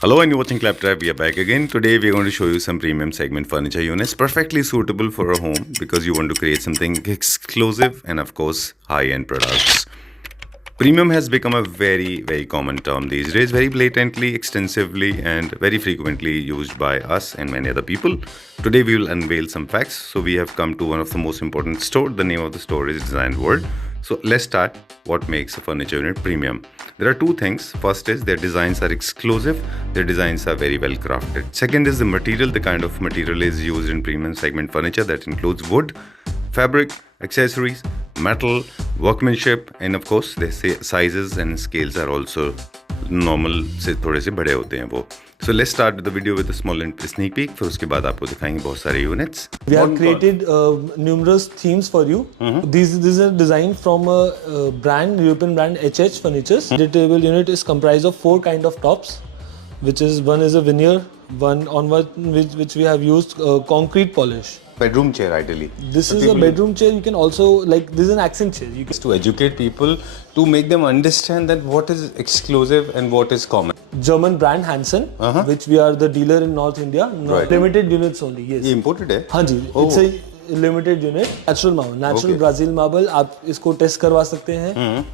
Hello and you're watching Claptrap. We are back again. Today we are going to show you some premium segment furniture units perfectly suitable for a home because you want to create something exclusive and of course high-end products. Premium has become a very common term these days, very blatantly, extensively and very frequently used by us and many other people. Today we will unveil some facts. So we have come to one of the most important store. The name of the store is Design World. So let's start what makes a furniture unit premium. There are two things. First is their designs are exclusive. Their designs are very well crafted. Second is the material. The kind of material is used in premium segment furniture that includes wood, fabric, accessories, metal, workmanship, and of course the sizes and scales are also normal से थोड़े से बड़े होते हैं वो. So let's start with the video with a small sneak peek. फिर उसके बाद आपको दिखाएंगे बहुत सारे units. We have created numerous themes for you. These are designed from a brand, European brand HH Furnitures. The table unit is comprised of 4 kind of tops, which is one is a veneer, one on which we have used concrete polish. Bedroom chair ideally. This is a bedroom chair. You can also this is an accent chair. You can to educate people, to make them understand that what is exclusive and what is common. German brand Hansen, which we are the dealer in North India. Right. Limited units only. Yes. ये imported है? हाँ जी. It's a limited unit. Natural marble, natural Brazil marble. आप इसको test करवा सकते हैं.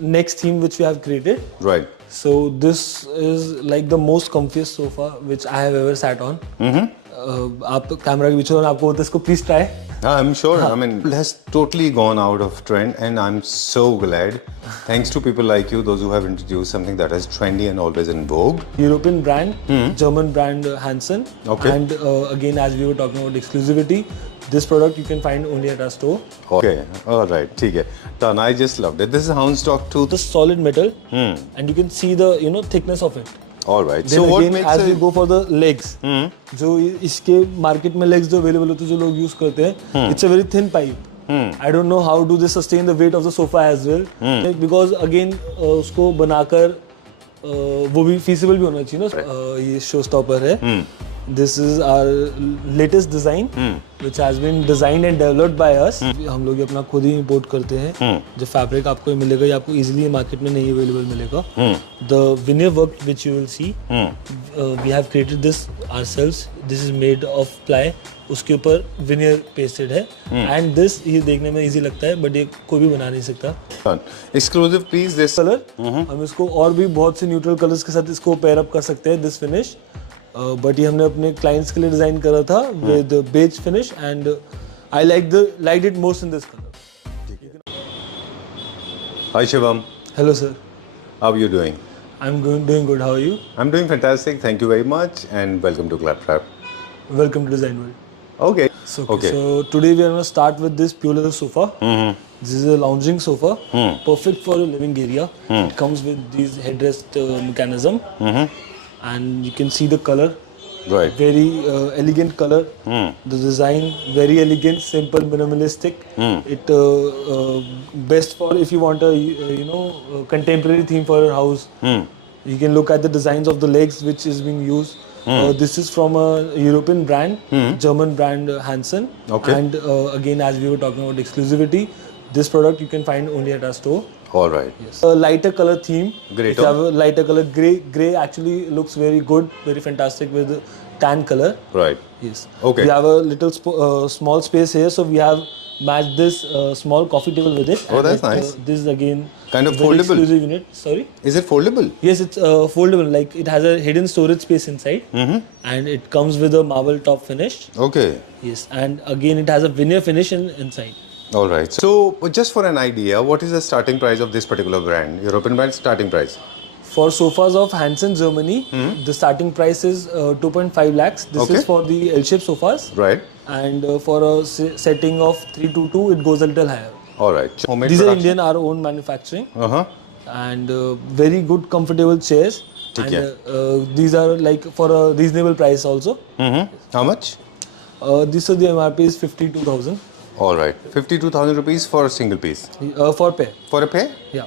Next theme which we have created. Right. So this is like the most comfiest sofa which I have ever sat on. आप camera के पीछे हो आपको होता है इसको please try. I'm sure. I mean, it has totally gone out of trend, and I'm so glad. Thanks to people like you, those who have introduced something that is trendy and always in vogue. European brand, German brand Hansen. Okay. And again, as we were talking about exclusivity, this product you can find only at our store. Okay. All right. ठीक है. Done. I just loved it. This is Houndstock tooth. The solid metal, and you can see the thickness of it. All right. Then so again, what makes as we it? go for the legs, जो इसके market में legs जो available होते हैं जो लोग use करते हैं, it's a very thin pipe. I don't know how do they sustain the weight of the sofa as well, because again उसको बनाकर वो भी feasible भी होना चाहिए ना. ये शो स्टॉपर है. This is our latest design, which has been designed and developed by us. हम लोग ये अपना खुद ही import करते हैं. जो fabric आपको मिलेगा ये आपको easily market में नहीं available मिलेगा. The veneer work which you will see, we have created this ourselves. This is made of ply. उसके ऊपर veneer pasted है. And this ये देखने में easy लगता है, but ये कोई भी बना नहीं सकता. Exclusive piece this Color, हम इसको और भी बहुत से neutral colors के साथ इसको pair up कर सकते हैं. This finish. बट ये हमने अपने क्लाइंट्स के लिए डिजाइन करा था with beige finish and I like it most in this colour. Hi Shivam. Hello sir. How are you doing? I am doing good. How are you? I'm doing fantastic. Thank you very much and welcome to Claptrap. Welcome to Design World. Okay. So today we are going to start with this pure leather sofa. This is a lounging sofa, perfect for a living area. It comes with these headrest mechanism. And you can see the color. Right. Very elegant color. The design very elegant, simple, minimalistic. It best for if you want a contemporary theme for your house. You can look at the designs of the legs which is being used. This is from a European brand, German brand Hansen. Okay. And again, as we were talking about exclusivity, this product you can find only at our store. All right. Yes. A lighter color theme. Grey If you have a lighter color, grey actually looks very good, very fantastic with tan color. Right. Yes. Okay. We have a little small space here, so we have matched this small coffee table with it. Oh, And that's nice. This is again Kind of very foldable. exclusive unit. Sorry. Is it foldable? Yes, it's foldable. Like it has a hidden storage space inside, and it comes with a marble top finish. Okay. Yes, and again it has a veneer finish inside. All right. So just for an idea, what is the starting price of this particular brand? European brand starting price? For sofas of Hansen Germany, the starting price is 2.5 lakhs. This is for the L-shaped sofas. Right. And for a setting of 322, it goes a little higher. All right. Homemade These are production? Indian, our own manufacturing. And very good, comfortable chairs. ठीक है. And these are like for a reasonable price also. How much? This is the MRP is 52,000. All right. 52,000 rupees for a single piece. For pair. For a pair? Yeah.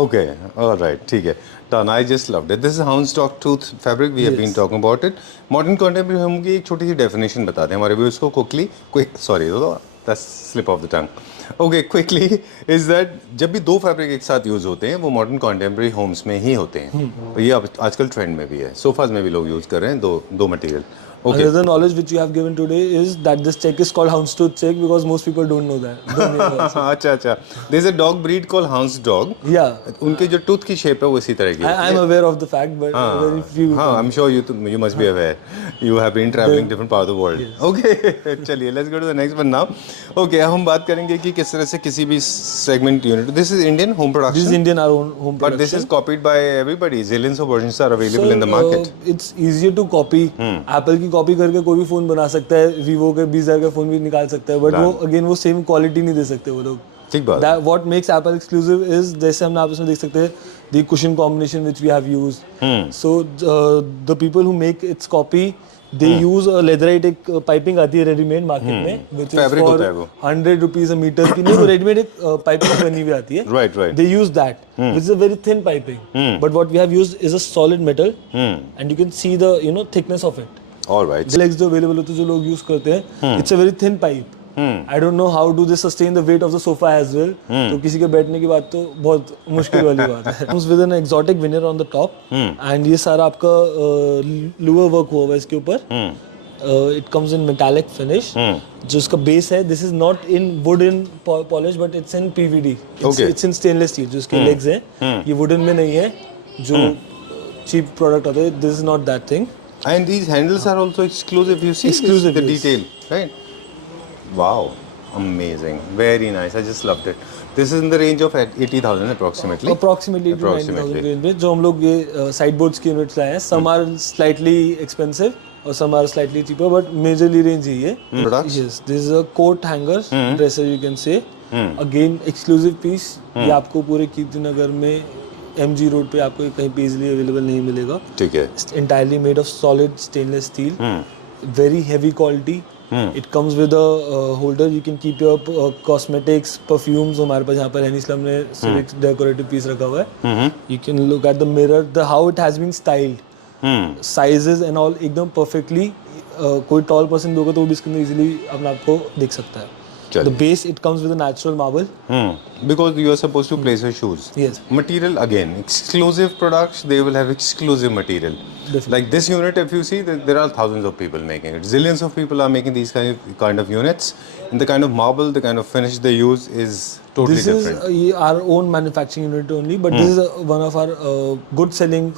Okay. All right. ठीक है. Done. I just loved it. This is Houndstock tooth fabric. We have been talking about it. Modern contemporary home की एक छोटी सी definition बता दें हमारे viewers को quickly. Sorry. that's slip of the tongue. Okay, quickly is that जब भी दो फैब्रिक एक साथ यूज होते हैं वो मॉडर्न कॉन्टेम्प्रेरी होम्स में ही होते हैं, और ये अब आजकल ट्रेंड में भी है, सोफाज में भी लोग यूज कर रहे हैं दो material. Okay. Another knowledge which you have given today is that this check is called houndstooth check because most people don't know that. Don't know also. अच्छा. There's a dog breed called hounds dog. Yeah. उनके जो tooth की shape है वो इसी तरह की है. I'm aware of the fact, but very few. हाँ, I'm sure you must be aware. You have been traveling different part of the world. Yes. Okay, चलिए let's go to the next one now. Okay, अब हम बात करेंगे कि किस तरह से किसी भी segment unit. This is Indian home production. This is Indian our own home But this is copied by everybody. Zillions of versions are available in the market. It's easier to copy. Apple की copy करके कोई भी phone बना सकता है, Vivo के 20,000 का phone भी निकाल सकता है, बट वो अगेन वो सेम क्वालिटी नहीं दे सकते वो लोग. ठीक बात. What makes Apple exclusive is जैसे हमने आपस में देख सकते हैं the cushion combination which we have used. So the people who make its copy they use a leatherite एक पाइपिंग आती है रेडीमेड मार्केट में which is Fabric for होता है वो. 100 rupees a meter की नहीं, वो रेडीमेड एक पाइपिंग बनी हुई आती है. Right. They use that, which is a very thin piping. But what we have used is a solid metal, and you can see the thickness of it. All right. Legs जो available होते हैं जो लोग use करते हैं, it's a very thin pipe. I don't know how do they sustain the weight of the sofa as well. तो किसी के बैठने की बात तो बहुत मुश्किल वाली बात है. comes with an exotic veneer on the top, and ये सारा आपका लूअर वर्क हुआ है इसके ऊपर. It comes in metallic finish. जो इसका बेस है, this is not in would in polish but it's in PVD. It's in stainless steel. जो इसके लेग्स हैं ये वुडन में नहीं है जो चीप प्रोडक्ट होता है. This is not that thing. And these handles are also exclusive. You see Exclusive, the yes. detail, right? Wow, amazing, very nice. I just loved it. This is in the range of 80,000 approximately. Approximately 90,000 range में जो हम लोग ये side boards की units लाए हैं. Some are slightly expensive और some are slightly cheaper, but majorly range ही है. Products? Yes, this is a coat hanger dresser you can say. Again exclusive piece. ये आपको पूरे कीर्ति नगर में MG रोड पे आपको कहीं पे इजीली अवेलेबल नहीं मिलेगा. ठीक है. Entirely made of solid stainless steel. Very heavy quality. It comes with a holder. You can keep your cosmetics, perfumes. हमारे पास यहाँ पर एनी स्लम ने सिर्फ डेकोरेटिव पीस रखा हुआ है. You can look at the mirror, how it has been styled. Sizes and all एकदम perfectly. कोई tall person भी होगा तो वो भी इसके अंदर easily अपने आप को देख सकता है. The base it comes with a natural marble. Because you are supposed to place your shoes. Yes. Material again, exclusive products. They will have exclusive material. Definitely. Like this unit, if you see, there are thousands of people making it. Zillions of people are making these kind of units. And the kind of marble, the kind of finish they use is totally This different. is our own manufacturing unit only, but this is one of our good selling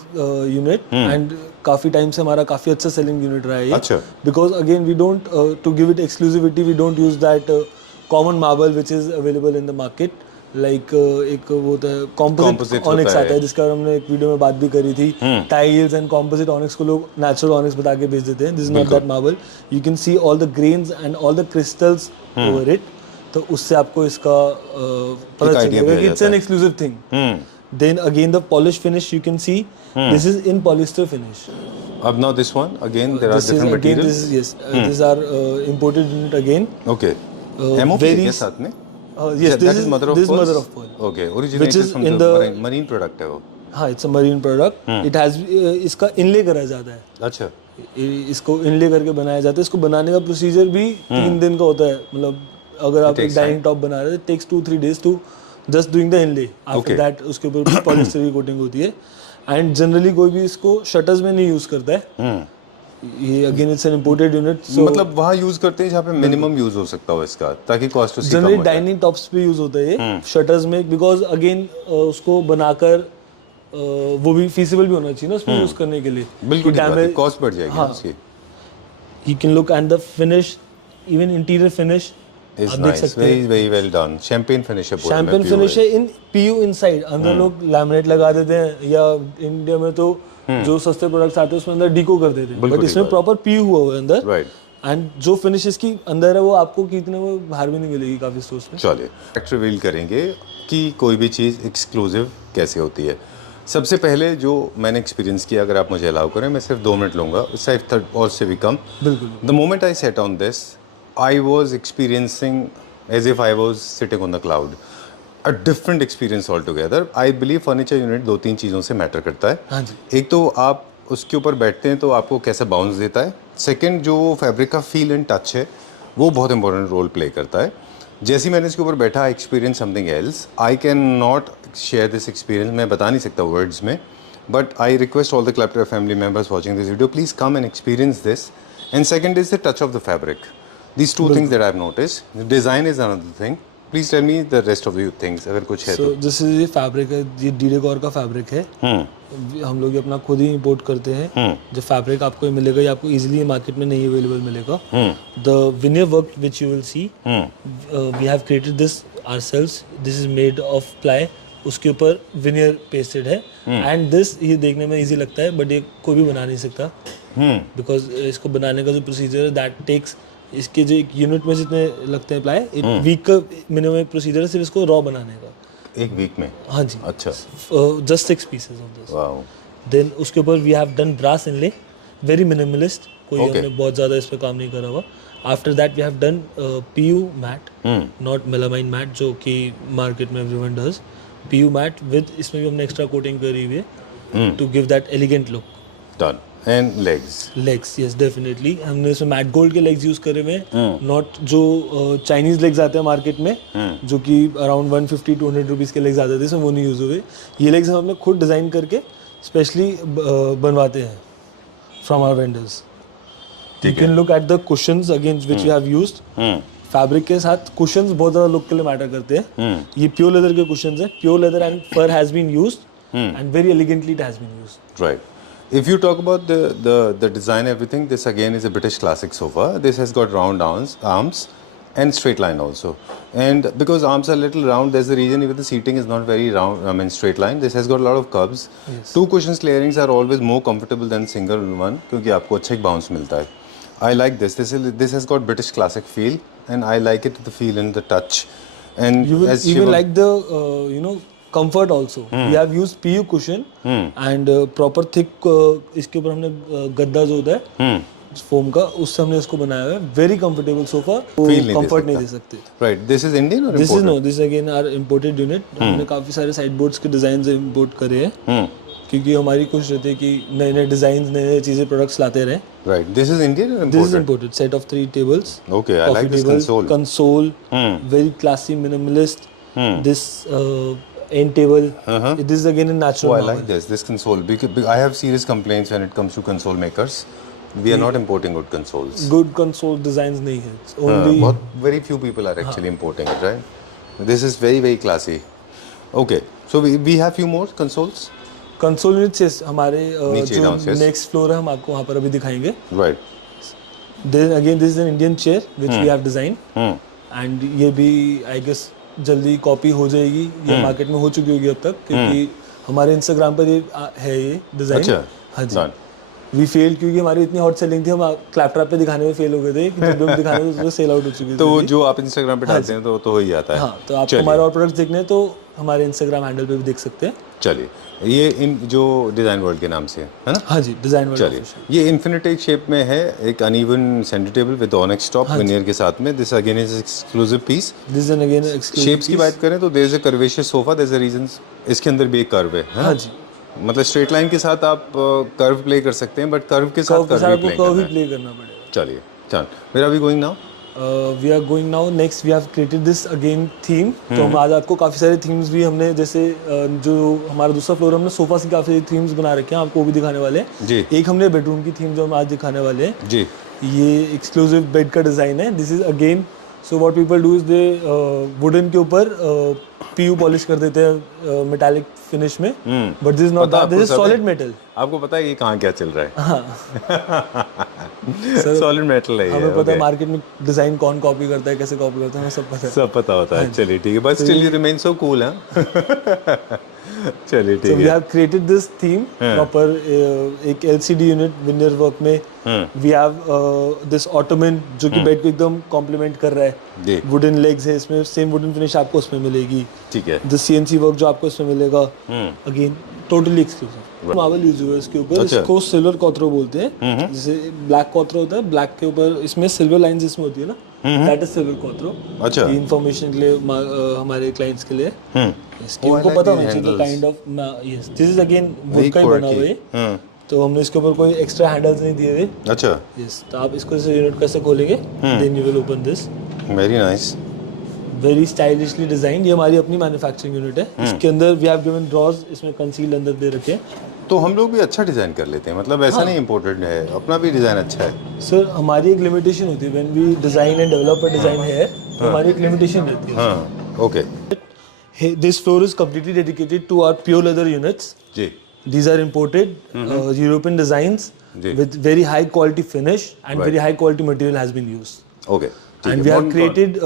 unit, and काफी time से हमारा काफी अच्छा selling unit रहा है ये. अच्छा. Because again we don't to give it exclusivity, we don't use that common marble which is available in the market. Like एक वो होता है composite onyx आता है जिसका हमने एक वीडियो में बात भी करी थी. Tiles and composite onyx को लोग natural onyx बता के बेच देते हैं. This is not that marble. You can see all the grains and all the crystals over it. तो उससे आपको इसका पता चलेगा कि it's an exclusive thing. Then again the polish finish you can see. This is in polyester finish. अब now this one again there are different materials. This is yes. These are imported unit again. Okay. MOP है क्या साथ में? Yes, this is mother of pearl. mother of pearl. Okay, originated from the marine product है वो. हाँ, it's a marine product. It has इसका inlay करा जाता है. अच्छा. इसको inlay करके बनाया जाता है. इसको बनाने का प्रोसीजर भी 3 दिन का होता है. मतलब अगर आप एक डाइनिंग टॉप बना रहे हैं, it takes 2-3 days to just doing the inlay. After that उसके ऊपर पॉलिस्टर की कोटिंग होती है. And generally कोई भी इसको शटर्स में नहीं यूज करता है. ये again it's an imported unit. मतलब वहाँ यूज करते हैं जहाँ पे मिनिमम यूज हो सकता हो इसका, ताकि कॉस्ट उसकी कम हो जाए. जनरली डाइनिंग टॉप्स पे यूज होता है ये शटर्स में, बिकॉज अगेन उसको बनाकर वो भी फीसिबल भी होना चाहिए ना उसमें यूज करने के लिए. बिल्कुल कॉस्ट बढ़ जाएगी उसकी. You can look at the finish, even interior finish आप देख सकते हैं. Very well done. Champagne finish है. शैंपेन फिनिश है इन पीयू इनसाइड. अंदर लोग लैमिनेट लगा देते हैं, या इंडिया में तो जो सस्ते प्रोडक्ट्स आते हैं उसमें अंदर डीको कर देते हैं, बट इसमें प्रॉपर पीयू हुआ हुआ है अंदर. राइट. एंड जो फिनिश इसकी अंदर है वो आपको कितने वो बाहर भी नहीं मिलेगी काफी स्टोर्स में. चलिए फैक्ट रिवील करेंगे कि कोई भी चीज़ एक्सक्लूसिव कैसे होती है. सबसे पहले जो मैंने एक्सपीरियंस किया, अगर आप मुझे अलाउ करें, मैं सिर्फ 2 मिनट लूँगा, शायद थर्ड और से भी कम. बिल्कुल. The moment I set on this I was experiencing as if I was sitting on the cloud. A different experience altogether. I believe furniture unit 2-3 चीज़ों से मैटर करता है. हाँ जी. एक तो आप उसके ऊपर बैठते हैं तो आपको कैसा बाउंस देता है. सेकंड जो फैब्रिक का फील एंड टच है वो बहुत इंपॉर्टेंट रोल प्ले करता है। जैसे ही मैंने इसके ऊपर बैठा, I experience something else. I can not share this experience, मैं बता नहीं सकता वर्ड्स में, but I request all the Claptop family members watching this video, please come and experience this. And second is the touch of the fabric. These two things that I've noticed. The design is another thing. Please tell me the rest of the things अगर कुछ है so, तो। जैसे ये fabric है, ये डीडेकॉर का fabric है। हम लोग ये अपना खुद ही इंपोर्ट करते हैं। जो फैब्रिक आपको ये मिलेगा, ये आपको इजीली मार्केट में नहीं अवेलेबल मिलेगा। The veneer work which you will see, we have created this ourselves. This is made of ply, उसके ऊपर विनियर पेस्टेड है। एंड दिस, ये देखने में इजी लगता है बट ये कोई भी बना नहीं सकता, बिकॉज इसको बनाने का जो प्रोसीजर है दैट टेक्स, इसके जो एक यूनिट में जितने लगते हैं प्लाई, एक वीक का मिनिमम प्रोसीजर है सिर्फ इसको रॉ बनाने का। एक वीक में? हाँ जी। अच्छा। Just 6 pieces of this. Wow. Then उसके ऊपर we have done brass inlay, very minimalist, कोई हमने बहुत ज़्यादा इस पर काम नहीं करा हुआ। After that we have done PU matte, not melamine matte जो कि मार्केट में everyone does. PU matte with, इसमें भी हमने एक्स्ट्रा कोटिंग करी हुई है to give that elegant look. Done. And legs, yes definitely हमने इसमें मैट गोल्ड के लेग्स यूज करे हुए हैं, नॉट जो चाइनीज लेग्स आते हैं मार्केट में जो कि अराउंड 150-200 रुपीज़ के लेग्स आते थे, इसमें वो नहीं यूज हुए। ये लेग्स हम अपने खुद डिज़ाइन करके स्पेशली बनवाते हैं from our vendors. You can look at the cushions again which you have used. Fabric के साथ कुशंस बहुत ज़्यादा लुक के लिए मैटर करते हैं। ये प्योर लेदर के कुशंस हैं, pure leather and fur has been used and very elegantly it has been used. Right. If you talk about the design, everything, this again is a British classic sofa. This has got round arms and straight line also. And because arms are a little round, there's a reason even the seating is not very round, I mean straight line. This has got a lot of curves. Yes. 2 cushions layerings are always more comfortable than single one क्योंकि आपको अच्छा एक bounce मिलता है। I like this. This has got British classic feel and I like it, the feel and the touch. And you will as even like the comfort also. We have used PU cushion and proper thick, इसके ऊपर हमने गद्दा जो होता है foam का, उससे हमने इसको बनाया है। वेरी कंफर्टेबल सोफा, कंफर्ट नहीं दे सकते। राइट। दिस इज इंडियन और this is no, this again are imported unit. हमने काफी सारे साइड बोर्ड्स के डिजाइन इंपोर्ट करे हैं क्योंकि हमारी कोशिश रहती है कि नए नए डिजाइन, नए नए चीजें, प्रोडक्ट्स लाते रहे। राइट। दिस इज इंडियन और this is imported. Set of 3 tables. Okay, I like this console. Very classy, minimalist. This end table. This is again a natural. Oh, I like this console because I have serious complaints when it comes to console makers. We are not importing good consoles. Good console designs नहीं है. It's only very few people are actually importing it, right? This is very classy. Okay, so we have few more consoles. Console units हमारे जो next floor है, हम आपको वहाँ पर अभी दिखाएंगे. Right. Then again, this is an Indian chair which we have designed. And ये भी I guess जल्दी कॉपी हो जाएगी, ये मार्केट में हो चुकी होगी अब तक क्योंकि हमारे इंस्टाग्राम पर ये है ये डिजाइन। अच्छा। हाँ जी। वी फेल क्योंकि हमारी इतनी हॉट सेलिंग थी, हम क्लैपटॉप पे दिखाने में फेल हो गए थे कि जब हम दिखाने में सेल आउट हो चुकी थी। तो जो आप इंस्टाग्राम पे डालते हैं तो हो ही आता है। हाँ, तो आपको हमारे और प्रोडक्ट्स देखने हैं तो हमारे इंस्टाग्राम हैंडल पे भी देख सकते हैं। चलिए, ये इन जो डिज़ाइन वर्ल्ड के नाम से है ना? हाँ जी, डिज़ाइन वर्ल्ड। चलिए, ये इन्फिनिटी शेप में है, एक uneven centre table with onyx top veneer के साथ में। This again is exclusive piece. This is again exclusive. Shapes की बात करें तो there is a curvaceous sofa, there is a reason, इसके अंदर भी एक कर्व है। हाँ जी, मतलब स्ट्रेट लाइन के साथ आप कर्व प्ले कर सकते हैं, बट कर्व के साथ कर्व भी प्ले करना पड़ेगा। चलिए, चल where are we going now? We are going now next, we have created this again theme. तो हम आज आपको काफ़ी सारे थीम्स भी हमने, जैसे जो हमारा दूसरा फ्लोर हमने सोफा से काफ़ी सारे थीम्स बना रखे हैं, आपको वो भी दिखाने वाले हैं जी। एक हमने बेडरूम की थीम जो हम आज दिखाने वाले हैं जी। ये एक्सक्लूसिव बेड का डिज़ाइन है। This is again, so what people do is they wouldn't के ऊपर PU पॉलिश कर देते हैं मेटालिक फिनिश में, but this is not that, this is solid metal. आपको पता है ये कहाँ क्या चल रहा है? सर, सॉलिड मेटल है ये। हमें पता है मार्केट में डिजाइन कौन कॉपी करता है, कैसे कॉपी करता है, हमें सब पता है। सब पता होता है। चलिए ठीक है, but still you remain so cool. चलिए ठीक है। We have created this theme proper, एक LCD यूनिट विनियर वर्क में। वी हैव दिस ऑटोमन जो कि बेड को एकदम कॉम्प्लीमेंट कर रहा है। वुडन लेग्स है इसमें, सेम वुडन फिनिश आपको उसमें मिलेगी। ठीक है। द CNC वर्क जो आपको इसमें मिलेगा, again totally exclusive. Marble use हुआ है इसके ऊपर। इसको सिल्वर कॉथरो बोलते हैं। जैसे ब्लैक कॉथरो होता है, ब्लैक के ऊपर इसमें सिल्वर लाइंस इसमें होती है ना, दैट इज सिल्वर कॉथरो। अच्छा, इन्फॉर्मेशन के लिए हमारे क्लाइंट्स के लिए इसकी उनको पता होना चाहिए kind of. Yes, this is again would का ही बना हुआ है। तो हमने इसके ऊपर कोई एक्स्ट्रा हैंडल्स नहीं दिए हुए. अच्छा, यस, तो आप इसको जैसे यूनिट कैसे खोलेंगे, then you will open this. Very nice. Very stylishly design. ये हमारी अपनी मैन्युफैक्चरिंग यूनिट है. इसके अंदर वी हैव गिवन ड्रॉर्स, इसमें कंसील अंदर दे रखे हैं. तो हम लोग भी अच्छा डिज़ाइन कर लेते हैं, मतलब ऐसा नहीं इम्पोर्टेंट है, अपना भी डिज़ाइन अच्छा है. सर हमारी एक लिमिटेशन होती है. When we design and develop a design है, तो हमारी एक लिमिटेशन रहती है. हाँ, okay. This floor is completely dedicated to our pure leather units. जी. These are imported European designs जी. with very high quality finish and Right. very high quality material has been used. Okay. And we have created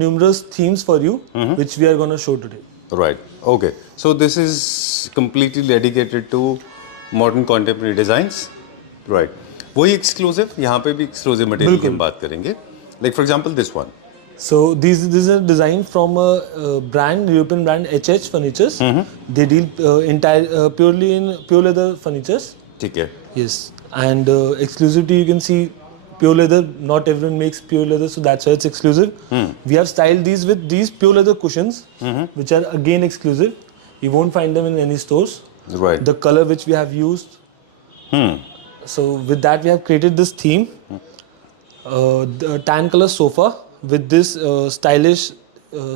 numerous themes for you, which we are going to show today. Right. Okay. So this is completely dedicated to modern contemporary designs. Right. वही exclusive, यहाँ पे भी exclusive material की हम बात करेंगे. Like for example this one. So these are designed from a brand, European brand HH Furnitures. They deal purely in pure leather furnitures. ठीक है. Yes, and exclusivity you can see pure leather. Not everyone makes pure leather, so that's why it's exclusive. We have styled these with these pure leather cushions, which are again exclusive. You won't find them in any stores. Right. The color which we have used. So with that we have created this theme. The tan color sofa with this stylish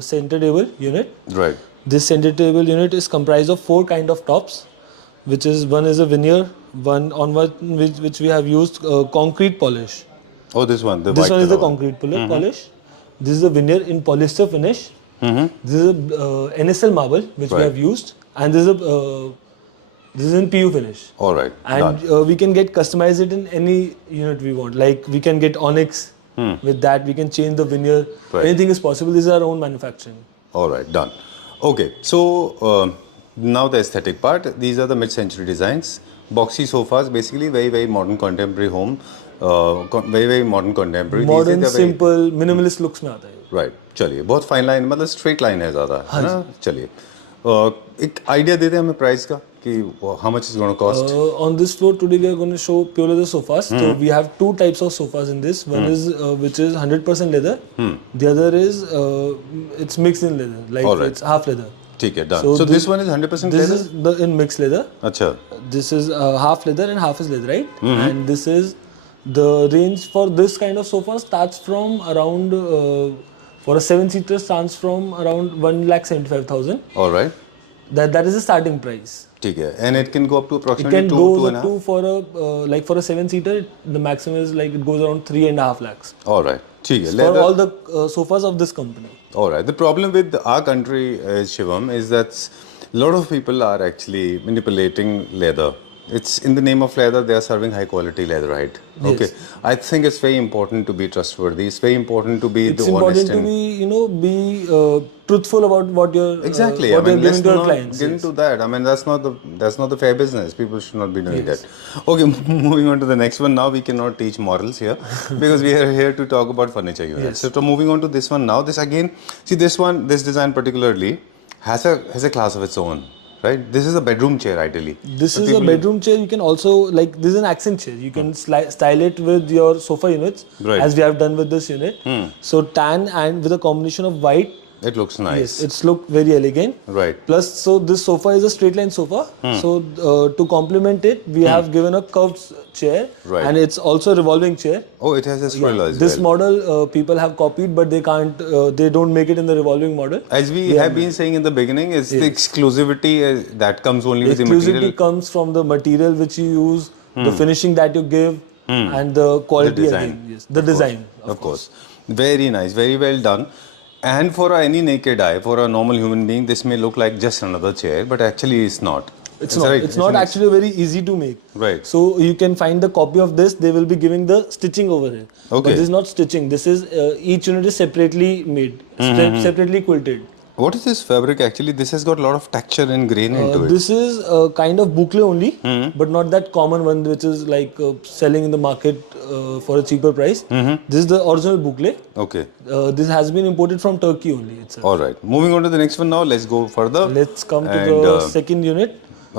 center table unit. Right. This center table unit is comprised of 4 kind of tops, which is one is a veneer, one on which we have used concrete polish. Oh, this one. The This white one is the color concrete polish. This is a veneer in polyester finish. This is a NSL marble which we Right. have used, and this is in PU finish. All right. And Done. we can get customize it in any unit we want. Like we can get onyx. With that we can change the veneer. Right. Anything is possible. This is our own manufacturing. All right. Done. Okay. So now the aesthetic part. These are the mid-century designs. Boxy sofas, basically very modern contemporary home. Very modern contemporary. Modern, These are very- simple, minimalist looks में आता है. Right. चलिए, बहुत fine line, मतलब straight line है ज़्यादा, है ना. चलिए, एक आइडिया देते हैं हमें प्राइस का कि how much is gonna cost. On this floor today we are going to show pure leather sofas. So we have 2 types of sofas in this. One is which is 100% leather. The other is it's mixed in leather, like All right. it's half leather. ठीक है, done. So so this one is 100% This leather. is the in mixed leather. अच्छा. This is half leather and half is leather, right? And this is the range for this kind of sofa starts from around for a 7-seater starts from around 1,75,000. Alright. That is the starting price. ठीक है, and it can go up to It approximately can 2 go and a up to for a like for a 7-seater, the maximum is like it goes around 3.5 lakhs. Alright. ठीक है, For leather. all the sofas of this company. Alright. The problem with our country, Shivam, is that a lot of people are actually manipulating leather. It's in the name of leather, they are serving high quality leather, right? Yes. Okay. I think it's very important to be trustworthy. It's very important to be It's the honest important to and be truthful about what you're exactly. what I mean, you're let's giving to your not clients. get Yes. into that. I mean, that's not the fair business. People should not be doing that. Okay, moving on to the next one. Now we cannot teach morals here because we are here to talk about furniture units. Yes. So moving on to this one now. This again, see this one, this design particularly has a class of its own, right? This is a bedroom chair ideally. This So is a people- bedroom chair. You can also this is an accent chair. You can style it with your sofa units, Right. as we have done with this unit. So tan and with a combination of white. It looks nice. Yes, it's look very elegant. Right. Plus, so this sofa is a straight line sofa. So to complement it, we have given a curved chair, Right. and it's also a revolving chair. Oh, it has a scroll as This well. model people have copied, but they can't. They don't make it in the revolving model. As we have been saying in the beginning, it's the exclusivity that comes only with the Exclusivity material. comes from the material which you use, the finishing that you give, and the quality The design. again. Yes, the design. Of course. Very nice, very well done. And for any naked eye, for a normal human being, this may look like just another chair, but actually it's not. It's not. Right. It's not an- actually very easy to make. Right. So you can find the copy of this. They will be giving the stitching over here. Okay. But this is not stitching. This is each unit is separately made, separately quilted. What is this fabric actually? This has got a lot of texture and grain into it. This is kind of boucle only, but not that common one which is like selling in the market for a cheaper price. This is the original boucle. Okay. This has been imported from Turkey only itself. All right. Moving on to the next one now. Let's go further. Let's come to And, the second unit.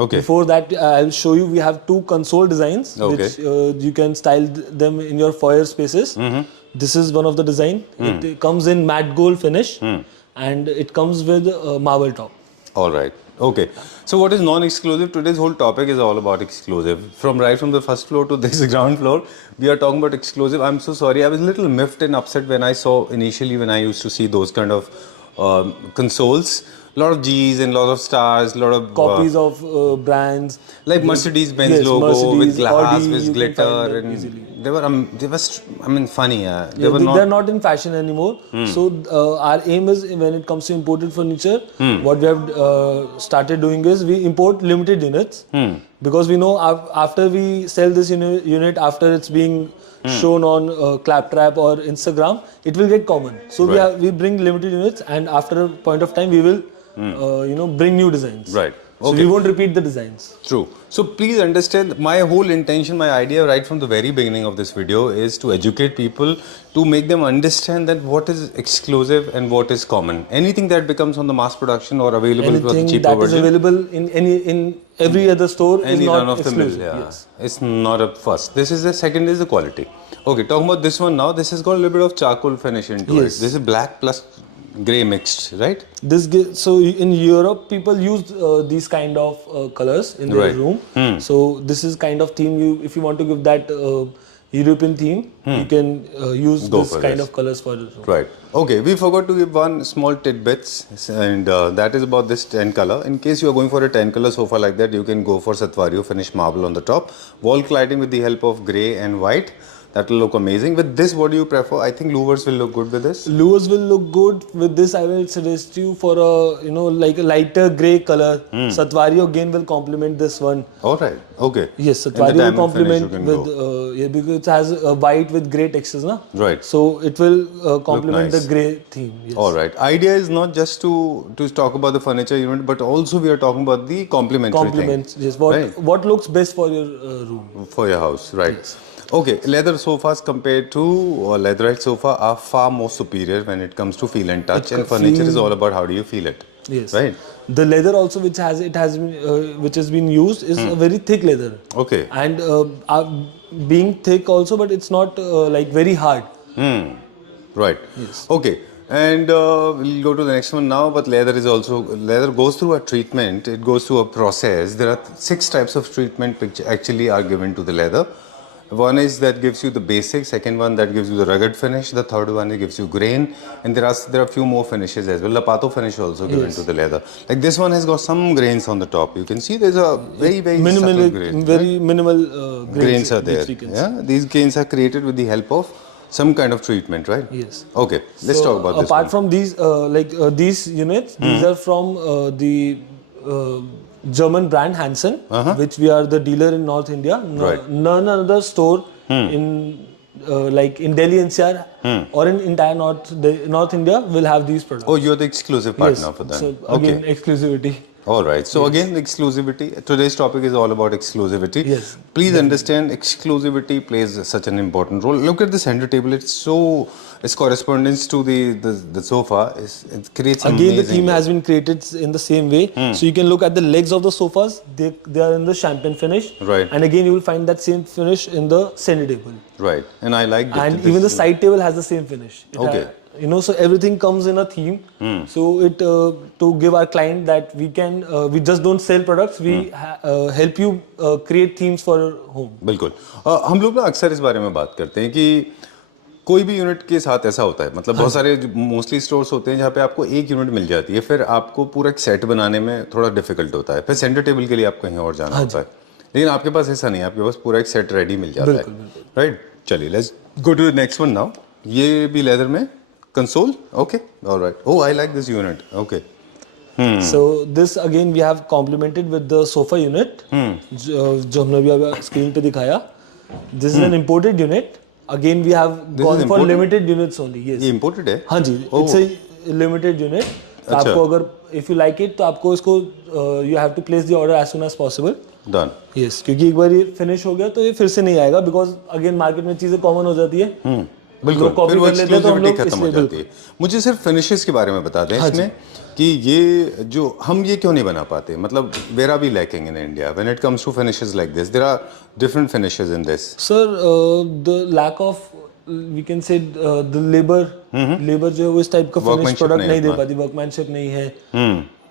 Okay. Before that, I'll show you. We have 2 console designs, Okay. which you can style them in your foyer spaces. This is one of the design. It comes in matte gold finish, and it comes with a marble top. All right. Okay. So what is non-exclusive? Today's whole topic is all about exclusive. From the first floor to this ground floor, we are talking about exclusive. I'm so sorry. I was a little miffed and upset when I saw initially when I used to see those kind of consoles. A lot of G's and a lot of stars, a lot of Copies of brands like Mercedes-Benz yes, logo Mercedes, with glass, Audi, with you can glitter, find them and easily. they were I mean funny. They Yeah, were not. they're not in fashion anymore. So our aim is when it comes to imported furniture, what we have started doing is we import limited units because we know after we sell this unit after it's being shown on Claptrap or Instagram, it will get common. So we bring limited units, and after a point of time we will bring new designs. Right. So Okay. we won't repeat the designs. True. So please understand, my whole intention, my idea right from the very beginning of this video is to educate people, to make them understand that what is exclusive and what is common. Anything that becomes on the mass production or available for the Anything cheaper that is version, available in every other store is any not run of the mill, exclusive. yeah. Yes. It's not a first. This is the second is the quality. Okay, talking about this one now. This has got a little bit of charcoal finish into it. Yes. This is black plus grey mixed, right? So in Europe, people use these kind of colors in their Right. room. So this is kind of theme. If you want to give that European theme, you can use Go this for kind this. of colors for your room. Right. Okay, we forgot to give one small tidbits, and that is about this tan color. In case you are going for a tan color sofa like that, you can go for Satvario finished marble on the top, wall cladding with the help of grey and white. That will look amazing. With this, what do you prefer? I think louvers will look good with this. Louvers will look good with this. I will suggest you for a like a lighter grey color. Satvario again will complement this one. All right. Okay. Yes, And the Satvario will diamond complement finish you can with because it has a white with grey textures, na? Right. So it will complement nice. the grey theme. Yes. All right. Idea is not just to talk about the furniture unit, but also we are talking about the complementary Compliments. thing. Yes. What Right. what looks best for your room? For your house, right? Okay, leather sofas compared to leatherette sofa are far more superior when it comes to feel and touch, and furniture is all about how do you feel it. Yes. Right. The leather also which has been which has been used is a very thick leather. Okay. And being thick also, but it's not like very hard. Right. Yes. Okay. And we'll go to the next one now. But leather goes through a treatment. It goes through a process. There are 6 types of treatment which actually are given to the leather. One is that gives you the basic. Second one that gives you the rugged finish. The third one it gives you grain. And there are a few more finishes as well. Lapato finish also given to the leather. Like this one has got some grains on the top. You can see there's a very subtle grain. Very minimal Grains are there. which we can see. Yeah, these grains are created with the help of some kind of treatment, right? Yes. Okay, let's talk about this apart one. from these these units, these are from the German brand Hansen, which we are the dealer in North India. Right. None other store in like in Delhi NCR or in entire North India will have these products. Oh, you're the exclusive partner for them. So again, exclusivity. All right. So again, exclusivity. Today's topic is all about exclusivity. Yes, Please understand, exclusivity plays such an important role. Look at the center table. Its correspondence to the sofa it creates Again, the amazing theme has been created in the same way. So you can look at the legs of the sofas. They are in the champagne finish. Right. And again, you will find that same finish in the center table. Right. And I like that. And even the side table has the same finish. Okay. So everything comes in a theme. So it to give our client that we can we just don't sell products. We help you create themes for your home. बिल्कुल हम लोग ना अक्सर इस बारे में बात करते हैं कि कोई भी यूनिट के साथ ऐसा होता है मतलब बहुत सारे मोस्टली स्टोर्स होते हैं जहाँ पे आपको एक यूनिट मिल जाती है फिर आपको पूरा एक सेट बनाने में थोड़ा डिफिकल्ट होता है फिर सेंटर टेबल के लिए आप कहीं और जाना होता है लेकिन आपके पास ऐसा नहीं है आपके पास पूरा एक सेट रेडी मिल जाता है राइट चलिए let's go to the next one now ये भी लेदर में console okay alright oh I like this unit okay So this again we have complemented with the sofa unit जो हमने अभी स्क्रीन पे दिखाया. This is an imported unit. Again we have gone for limited units only. Yes. ये imported है हाँ जी. It's a limited unit. तो आपको अगर if you like it तो आपको इसको you have to place the order as soon as possible. Done Yes. क्योंकि एक बार ये फिनिश हो गया तो ये फिर से नहीं आएगा because again मार्केट में चीजें कॉमन हो जाती है. बिल्कुल copy फिर वो कर लेते हैं तो हम एक्सक्लूसिविटी लोग खत्म हो इसलिए जाती है मुझे सिर्फ फिनिशेस के बारे में बता दें इसमें कि ये जो हम ये क्यों नहीं बना पाते मतलब where are we lacking in India when it comes to finishes like this there are different finishes in this Sir, the lack of we can say the labor जो है वो इस टाइप का फिनिश Workmanship प्रोडक्ट नहीं नहीं दे उतना। पाती workmanship नहीं है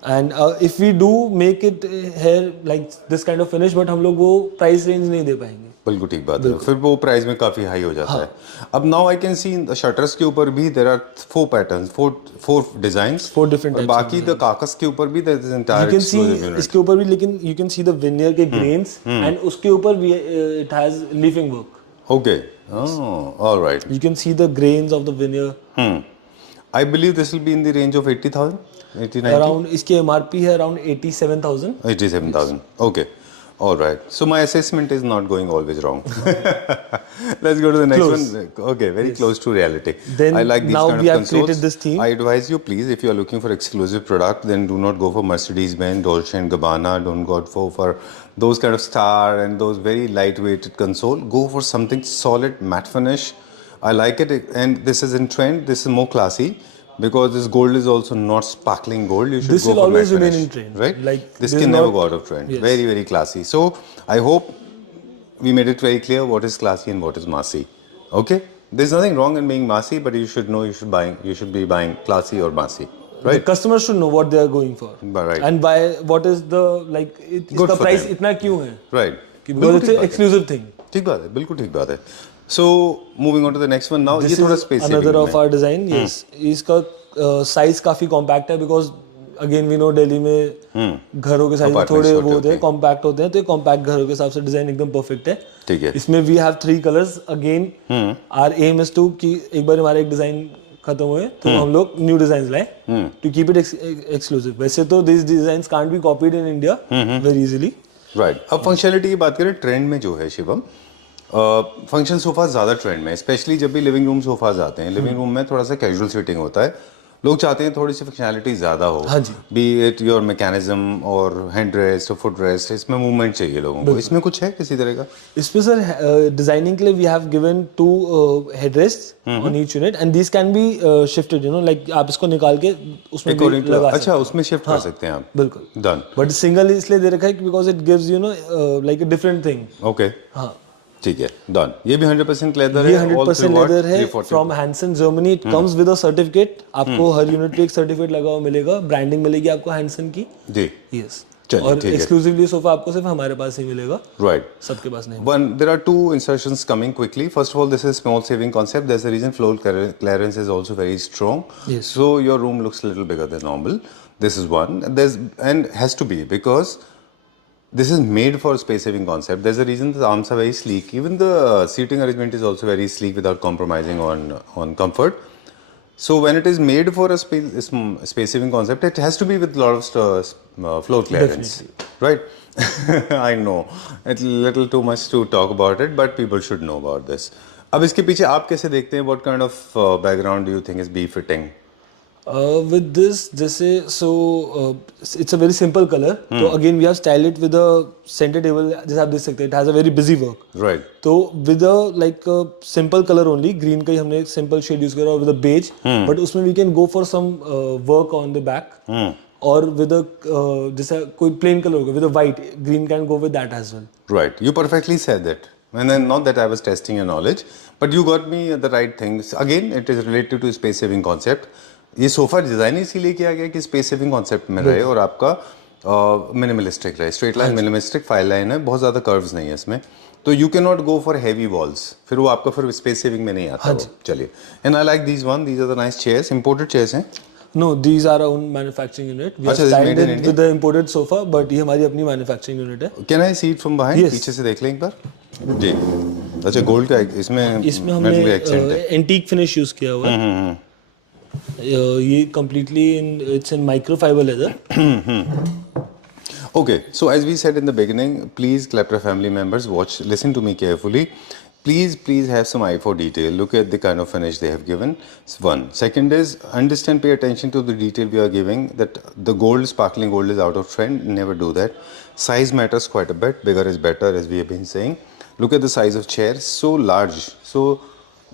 and if we do make it here like this kind of finish, but हम लोग वो प्राइस रेंज नहीं दे पाएंगे. बिल्कुल ठीक बात है, फिर वो प्राइस में काफी हाई हो जाता है. अब now I can see shutters के ऊपर भी there are 4 patterns, 4 designs, 4 different types बाकी द काकस के ऊपर भी there is entire You can see इसके ऊपर भी, लेकिन you can see the veneer के grains and उसके ऊपर भी it has leafing work. Okay, alright. You can see the grains of the veneer. I believe this will be in the range of 80,000, 80,000, Around इसकी MRP है around 87,000. 87,000. Okay. All right. So my assessment is not going always wrong. Let's go to the next Close. one. Okay, very close to reality. Then I like these now kind we of have consoles. created this theme. I advise you, please, if you are looking for exclusive product, then do not go for Mercedes-Benz, Dolce & Gabbana. Don't go for those kind of Star and those very lightweighted console. Go for something solid, matte finish. I like it, and this is in trend. This is more classy. Because this gold is also not sparkling gold, you should This go will for always matte remain finish, in trend. right? Like, this this can is never not- go out of trend. Yes. Very, very classy. So I hope we made it very clear what is classy and what is massy. Okay, there's nothing wrong in being massy, but you should know you should be buying classy or massy, The right? customer should know what they are going for. Right. And why, what is the like Good इसका for price them. इतना क्यों है? Right. Because बिल्कुल it's ठीक an बात है. exclusive thing. ठीक बात है, बिल्कुल ठीक बात है. So moving on to the next one now. This ये थोड़ा is space another saving of है. our design. Yes. इसका size काफी compact है, because again we know Delhi में घरों के साइज Apartments थोड़े छोटे वो होते होते हैं, हैं. कॉम्पैक्ट होते हैं, तो ये कॉम्पैक्ट घरों के हिसाब से डिजाइन एकदम परफेक्ट है. ठीक है. इसमें we have 3 colours. Again our aim is to कि एक बार हमारे एक डिजाइन खत्म हुए तो हम लोग न्यू डिजाइन लाए टू कीप इट एक्सक्लूसिव. वैसे तो this designs can't be copied in India very easily. Right. अब फंक्शनलिटी की बात करें, ट्रेंड में जो है शिवम, फंक्शन सोफा ज़्यादा ट्रेंड में, स्पेशली जब भी लिविंग रूम सोफाज आते हैं. लिविंग रूम में थोड़ा सा कैजुअल सीटिंग होता है, लोग चाहते हैं थोड़ी सी फंक्शनलिटी ज़्यादा हो. हाँ जी. बी इट योर मैकेनिज्म और हैंड रेस्ट और फुट रेस्ट, इसमें मूवमेंट चाहिए लोगों को. इसमें कुछ है किसी तरह का? इसमें सर डिजाइनिंग के लिए we have given 2 headrest on each unit, and this can be shifted, you know, like आप इसको निकाल के उसमें भी According to- लगा अच्छा, उसमें शिफ्ट कर सकते हैं आप. बिल्कुल. डन. बट सिंगल इसलिए दे रखा है because it gives you know like a different thing. Okay, हाँ, ठीक है, डन. ये भी 100% लेदर है. ये all 100% 3 watt, लेदर है 340. From Hansen Germany. It comes with a certificate. आपको हर यूनिट पे एक सर्टिफिकेट लगा हुआ मिलेगा, ब्रांडिंग मिलेगी आपको हैंसन की. जी. यस. चलिए, और ठीक है. एक्सक्लूसिवली सोफा आपको सिर्फ हमारे पास ही मिलेगा, राइट. सबके पास नहीं. There are 2 insertions coming quickly. First of all, this is small saving concept. There's a reason floor clearance is also very strong. Yes. So your room looks a little bigger than normal. This is one. And has to be, because this is made for space saving concept. There's a reason the arms are very sleek. Even the seating arrangement is also very sleek without compromising on comfort. So when it is made for a space saving concept, it has to be with a lot of floor clearance, right? I know it's a little too much to talk about it, but people should know about this. अब इसके पीछे आप कैसे देखते हैं? What kind of background do you think is befitting? With this, जैसे so it's a very simple color. तो again we have styled it with a center table, जैसे आप देख सकते हैं. It has a very busy work. Right. तो with a like a simple color only, green का ही हमने simple shade use करा, और with a beige, but उसमें we can go for some work on the back. और with a जैसा कोई plain color होगा with a white, green can go with that as well. Right. You perfectly said that. And then not that I was testing your knowledge, but you got me the right things. Again, it is related to space saving concept. ये sofa design इसीलिए किया गया कि space saving concept में रहे और आपका minimalistic रहे. Straight line, minimalistic, five line है, बहुत ज़्यादा कर्व्स नहीं है इसमें. तो you can not go for heavy walls, फिर वो आपका फिर स्पेस सेविंग में नहीं आता. चलिए. And I like these are the nice chairs. Imported chairs हैं. No, these are our own manufacturing unit. We have अच्छा, this is styled made in it India? with the imported sofa, but ये हमारी अपनी manufacturing unit है. Can I see it from behind? Yes. पीछे से देख लें एक बार. जी. अच्छा, गोल्ड का इसमें इसमें हमने metal accent है. एंटीक फिनिश यूज किया हुआ है. ये completely it's in microfiber leather. Okay, so as we said in the beginning, please, Klepra family members, listen to me carefully. Please have some eye for detail. Look at the kind of finish they have given. One. Second is, understand, pay attention to the detail we are giving, that the gold, sparkling gold is out of trend. Never do that. Size matters quite a bit. Bigger is better, as we have been saying. Look at the size of chairs, so large. So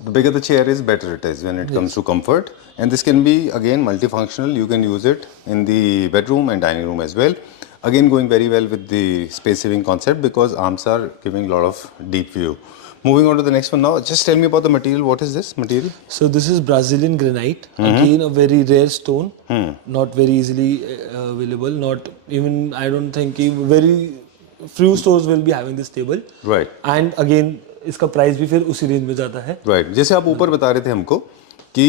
the bigger the chair is, better it is when it comes to comfort. And this can be, again, multifunctional. You can use it in the bedroom and dining room as well. Again, going very well with the space saving concept because arms are giving a lot of deep view. Moving on to the next one now. Just tell me about the material. What is this material? So this is Brazilian granite. Again, a very rare stone. Not very easily available. Not even, I don't think, very few stores will be having this table. Right. And again, इसका price भी फिर उसी range में जाता है. Right. जैसे आप ऊपर बता रहे थे हमको कि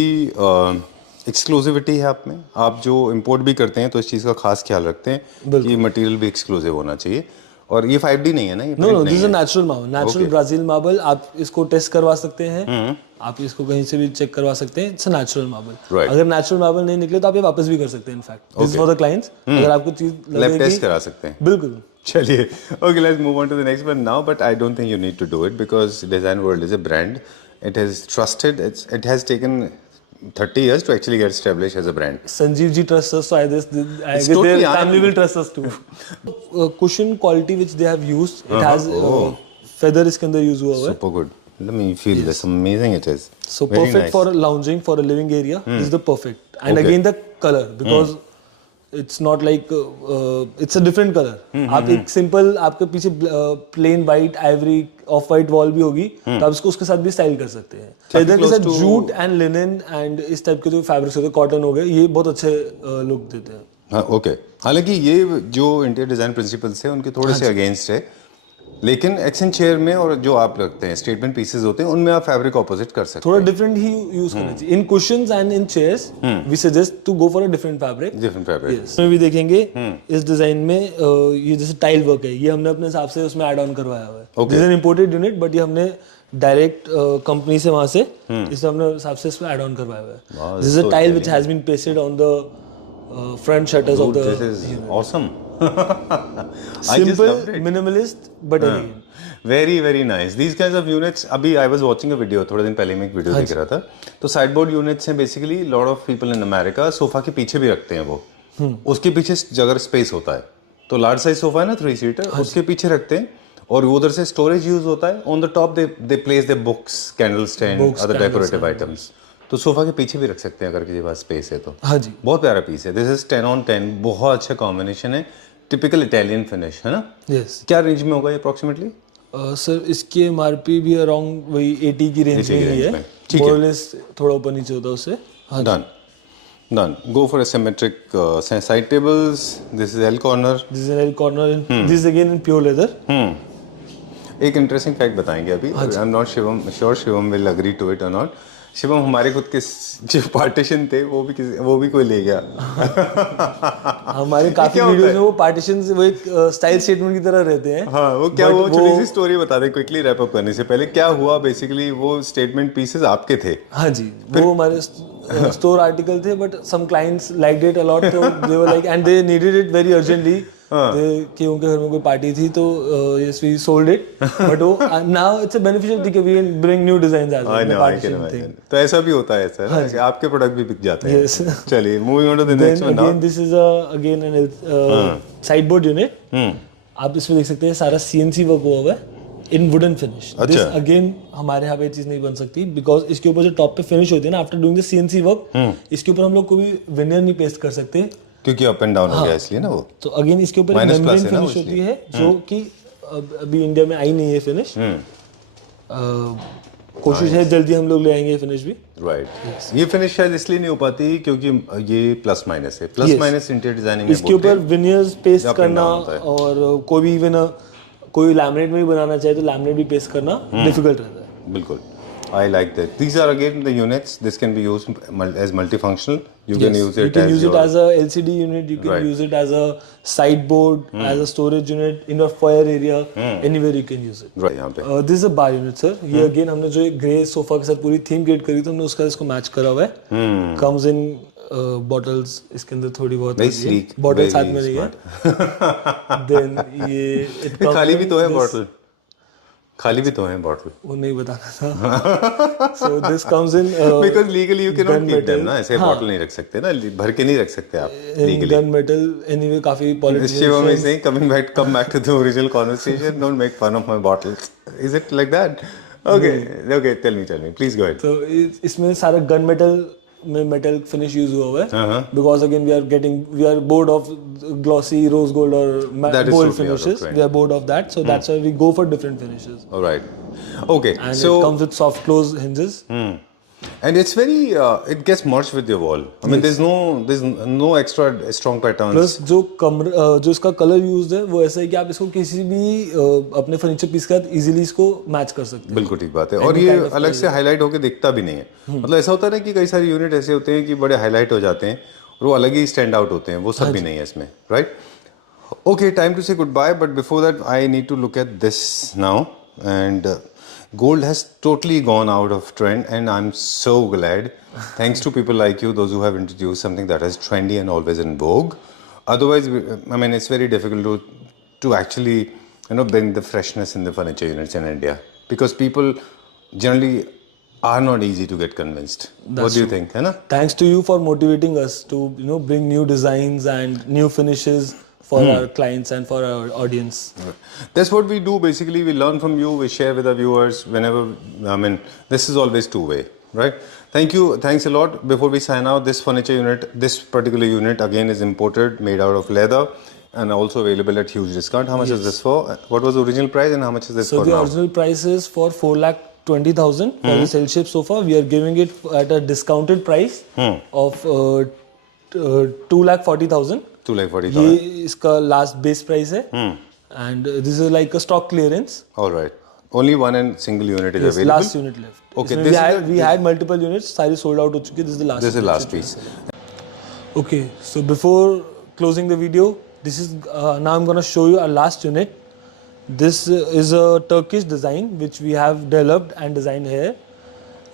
एक्सक्लूसिविटी है आप में. आप जो इंपोर्ट भी करते हैं तो इस चीज़ का खास ख्याल रखते हैं कि मटेरियल भी एक्सक्लूसिव होना चाहिए. और ये 5D नहीं है ना? ये no no, this is natural marble. Natural Brazil marble. आप इसको टेस्ट करवा सकते हैं. आप इसको कहीं से भी चेक करवा सकते हैं. It's a natural marble. अगर नेचुरल मार्बल नहीं निकले तो आप ये वापस भी कर सकते हैं. In fact this is for the clients. अगर आपको चीज लैब टेस्ट करा सकते हैं. बिल्कुल. चलिए, okay, let's move on to the next one now. But I don't think you need to do it because Design World is a brand. It has trusted. It has taken 30 years to actually get established as a brand. Sanjeev ji trusts us, so I guess totally their family will trust us too. Cushion quality which they have used, it has feather इसके अंदर use हुआ है. Super good. Let me feel this. Amazing it is. So Very perfect nice. for lounging, for a living area. This is the perfect. And again the color, because it's not like it's a different color. आप एक simple, आपके पीछे plain white ivory of white wall भी होगी तो आप इसको उसके साथ भी स्टाइल कर सकते हैं. लेदर के साथ जूट एंड लिनन एंड इस टाइप के जो फैब्रिक्स होते हैं, कॉटन हो गए, ये बहुत अच्छे लुक देते हैं. हाँ, ओके. हालांकि ये जो इंटीरियर डिजाइन प्रिंसिपल्स है उनके थोड़े से अगेंस्ट है, लेकिन एक्सेंट चेयर में और जो आप रखते हैं स्टेटमेंट पीसेस होते हैं उनमें आप फैब्रिक ऑपोजिट कर सकते हैं. थोड़ा डिफरेंट ही यूज करना चाहिए. In cushions and in chairs we suggest to go for a different fabric. Different fabric. इसमें भी देखेंगे इस डिजाइन में ये जैसे टाइल वर्क है, ये हमने अपने हिसाब से उसमें ऐड ऑन करवाया हुआ है. This is N imported unit, but ये हमने डायरेक्ट कंपनी से वहां से इसमें अपने हिसाब से इसमें ऐड ऑन करवाया हुआ है. This is a tile which has been pasted on the front shutters of the This is awesome. simple, minimalist, but again very very nice. These kinds of units. अभी I was watching a video, थोड़े दिन पहले मैं एक video देख रहा था. तो साइड बोर्ड यूनिट्स हैं basically. Lot of people in America sofa के पीछे भी रखते हैं वो. उसके पीछे अगर स्पेस होता है तो लार्ज साइज सोफा है ना 3 सीटर, उसके पीछे रखते हैं और उधर से स्टोरेज यूज होता है. On the top they place the books, candle stand, other decorative items. तो सोफा के पीछे भी रख सकते हैं अगर किसी के पास स्पेस है तो. हाँ जी, बहुत प्यारा पीस है. This is 10 on 10. बहुत अच्छा कॉम्बिनेशन है. टिपिकल इटालियन फिनिश है ना. यस. क्या रेंज में होगा ये अप्रोक्सीमेटली? सर इसकी एमआरपी भी अराउंड वही 80 की रेंज में ही है. मोर और लेस थोड़ा ऊपर नीचे होता है उससे. Done done. Go for a symmetric side tables. This is L corner. This is an L corner. This is again in pure leather. एक इंटरेस्टिंग फैक्ट बताएंगे अभी. I am not sure Shivam will agree to it और not. Shivam, हमारे खुद के जो partition थे वो भी कोई ले गया. हमारे काफी वीडियोस में वो पार्टीशन वो एक स्टाइल स्टेटमेंट की तरह रहते हैं. हाँ, वो क्या, वो छोटी सी स्टोरी बता दे क्विकली रैप अप करने से पहले. क्या हुआ बेसिकली? वो स्टेटमेंट पीसेस आपके थे? हाँ जी, वो हमारे स्टोर आर्टिकल थे, but some clients liked it a lot, तो they were like and they needed it very urgently. कि उनके घर में कोई पार्टी थी तो yes we sold it. But वो now it's a beneficial thing, we can bring new designs as well. तो ऐसा भी होता है सर, आपके प्रोडक्ट भी बिक जाते हैं. चलिए, moving on to the next one now. This is again an sideboard unit. आप इसमें देख सकते हैं सारा सीएनसी वर्क हुआ हुआ है इन वुडन फिनिश. दिस अगेन हमारे यहाँ पे चीज नहीं बन सकती बिकॉज इसके ऊपर जो टॉप पे फिनिश होती है ना, after doing the CNC work, इसके ऊपर हम लोग कोई विनियर नहीं पेस्ट कर सकते क्योंकि अप एंड डाउन हो गया इसलिए ना वो. तो अगेन इसके ऊपर मेम्ब्रेन फिनिश होती है जो कि अभी इंडिया में आई नहीं है फिनिश. कोशिश है जल्दी हम लोग ले आएंगे फिनिश भी. राइट. ये फिनिश शायद इसलिए नहीं हो पाती क्योंकि ये प्लस माइनस है. प्लस माइनस इंटीरियर डिजाइनिंग में इसके ऊपर विनियर्स पेस्ट करना, और कोई भी इवन कोई लैमिनेट में भी बनाना चाहे तो लैमिनेट भी पेस्ट करना डिफिकल्ट रहता है. बिल्कुल. I like that. These are again the units. This can be used as multifunctional. You can use it. You can use it as a LCD unit. You can use it as a sideboard, as a storage unit in a foyer area. Anywhere you can use it. Right. यहाँ पे. This is a bar unit, sir. ये again हमने जो grey sofa के साथ पूरी theme create करी तो हमने उसका इसको मैच करा हुआ है. Comes in bottles. इसके अंदर थोड़ी बहुत बॉटल साथ में नहीं है. Then ये खाली भी तो है बॉटल. खाली भी तो है बॉटल. वो नहीं बताना था. So this comes in because legally you cannot keep them ना. ऐसे बॉटल नहीं रख सकते ना, भर के नहीं रख सकते आप legally. Gun metal anyway काफी politicians. Shivam is saying come back to the original conversation. Don't make fun of my bottles. Is it like that? Okay, tell me, please go ahead. तो इसमें सारा गन मेटल में metal finish use हुआ हुआ है because again we are bored of glossy rose gold or That is gold totally out of finishes. trend. We are bored of that, so that's why we go for different finishes. All right. Okay. And So it comes with soft close hinges. and it's very it gets merged with your wall. I mean, there's no extra strong patterns. Plus जो इसका colour use है वो ऐसा है कि आप इसको किसी भी अपने फर्नीचर पीस के साथ इजीली इसको मैच कर सकते हैं. बिल्कुल ठीक बात है. और ये अलग से हाईलाइट होकर दिखता भी नहीं है. मतलब ऐसा होता है ना कि कई सारे यूनिट ऐसे होते हैं कि बड़े हाईलाइट हो जाते हैं और वो अलग ही स्टैंड आउट होते हैं. वो सब भी नहीं है इसमें, right? Okay, time to say goodbye, but before that I need to look at this now. And gold has totally gone out of trend, and I'm so glad, thanks to people like you, those who have introduced something that is trendy and always in vogue. Otherwise, I mean, it's very difficult to actually, you know, bring the freshness in the furniture units in India, because people generally are not easy to get convinced. What do you think, है ना? Thanks to you for motivating us to, you know, bring new designs and new finishes for our clients and for our audience. That's what we do basically. We learn from you, we share with our viewers whenever. I mean, this is always two-way, right? Thank you, thanks a lot. Before we sign out, this furniture unit, this particular unit again is imported, made out of leather, and also available at huge discount. How much is this for? What was the original price and how much is this So for the now? original price is for 4,20,000 for the cell-shaped sofa. We are giving it at a discounted price of 2,40,000. 2,40,000. ये इसका last base price है and this is like a stock clearance. All right. Only one and single unit is available. Last unit left. Okay, we had multiple units, सारी sold out हो चुकी. This is the last. This is the last piece. Okay, so before closing the video, this is now I'm going to show you our last unit. This is a Turkish design which we have developed and designed here.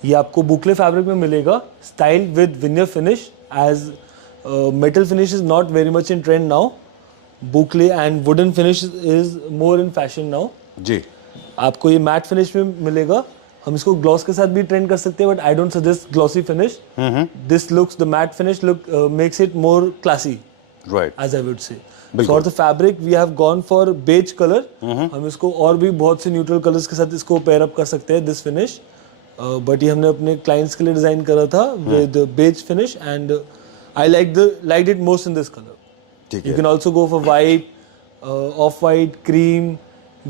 ये आपको बुकले fabric में मिलेगा, styled with veneer finish, as metal finish is not very much in trend now. Boucle and wooden finish is more in fashion now. जी. आपको ये matte finish में मिलेगा. हम इसको ग्लॉस के साथ भी ट्रेंड कर सकते हैं, but I don't suggest glossy finish. This looks the matte finish look makes it more classy, Right. as I would say. For the fabric we have gone for beige color. हम इसको और भी बहुत से neutral colours के साथ इसको pair up कर सकते हैं दिस फिनिश. बट ये हमने अपने क्लाइंट्स के लिए डिजाइन करा था with beige finish and I liked it most in this color. You can also go for white, off-white, cream,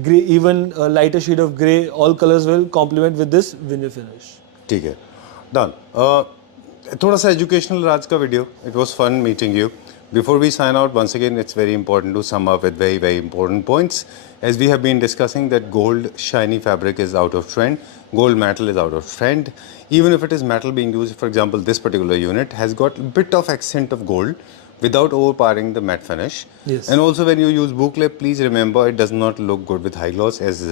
grey, even a lighter shade of grey. All colors will complement with this veneer finish. ठीक है. Done. थोड़ा सा educational आज का video. It was fun meeting you. Before we sign out, once again, it's very important to sum up with very, very important points. As we have been discussing that gold shiny fabric is out of trend, gold metal is out of trend. Even if it is metal being used, for example, this particular unit has got a bit of accent of gold without overpowering the matte finish. Yes. And also when you use boucle, please remember it does not look good with high gloss, as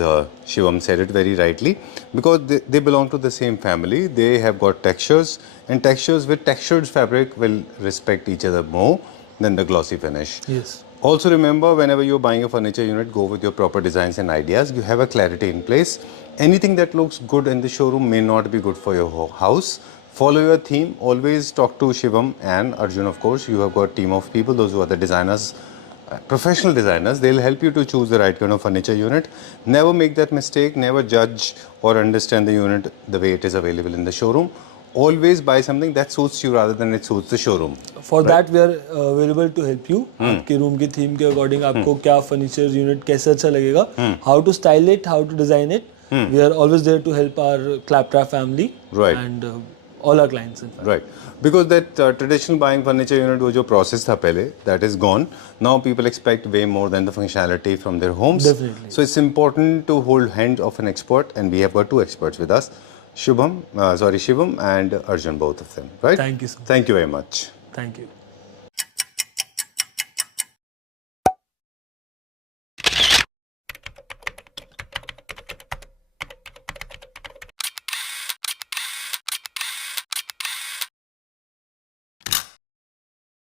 Shivam said it very rightly, because they belong to the same family. They have got textures, and textures with textured fabric will respect each other more than the glossy finish. Yes. Also remember, whenever you're buying a furniture unit, go with your proper designs and ideas. You have a clarity in place. Anything that looks good in the showroom may not be good for your house. Follow your theme. Always talk to Shivam and Arjun, of course. You have got a team of people, those who are the designers, professional designers. They'll help you to choose the right kind of furniture unit. Never make that mistake. Never judge or understand the unit the way it is available in the showroom. Always buy something that suits you rather than it suits the showroom. For that we are available to help you. आपके room के theme के according आपको क्या furniture unit कैसे अच्छा लगेगा, how to style it, how to design it. We are always there to help our Claptrap family. Right. And all our clients in fact. Right. Because that traditional buying furniture unit wo jo process tha pehle, that is gone. Now people expect way more than the functionality from their homes. Definitely. So it's important to hold hand of an expert, and we have got two experts with us. Shivam and Arjun, both of them, right? Thank you so much. Thank you very much. Thank you.